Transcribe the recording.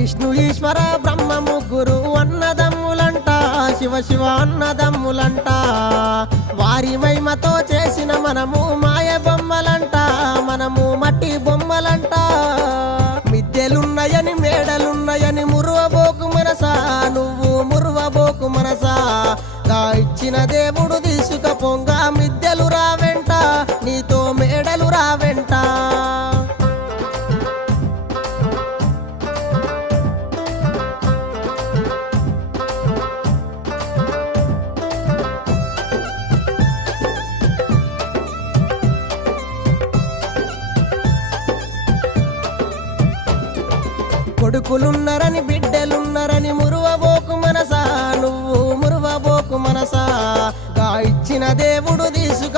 విష్ణు ఈశ్వర బ్రహ్మ ముగ్గురు అన్నదమ్ములంట, శివ శివ అన్నదమ్ములంట. వారి మహిమతో చేసిన మనము మాయ బొమ్మలంట, మనము మట్టి బొమ్మలంట. మిద్దెలున్నాయని మేడలున్నాయని మురువబోకు మనసా, నువ్వు మురువబోకు మనసా. గా ఇచ్చిన దేవుడు తీసుకపోంగా మిద్దెలు రావెంట, నీతో మేడలు రావెంట. కొడుకులున్నరని బిడ్డలున్నరని మురువబోకు మనసా, నువ్వు మురువబోకు మనసా. గా ఇచ్చిన దేవుడు తీసుక